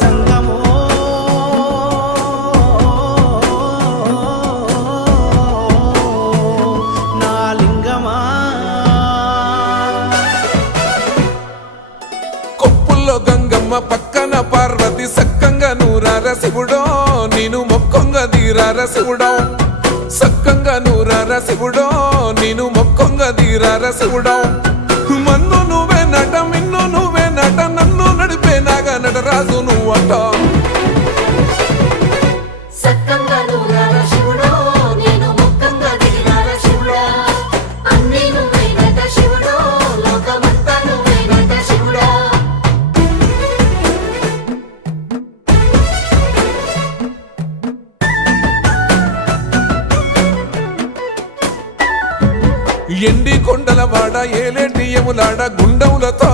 జంగమో నా లింగమా కొప్పుల్లో గంగమ్మ పక్కన పార్వతి సక్కంగా నూరార శివుడో నేను మొక్కంగా తీరార శివుడో సక్కంగా నూరార శివుడో నేను మొక్కంగా తీరార శివుడో మన్ను నువ్వే నట మిన్ను నువ్వే నట నన్ను నడిపే నాగా నటరాజు నువ్వట సక్కంగా నూరార శివుడో నేను మొక్కంగా దిగినార శివుడా అన్నీ నువ్వేనట శివుడో లోకమంతా నువ్వేనట శివుడా ఎండి కొండల వాడ ఏలేటి యములాడ గుండములతో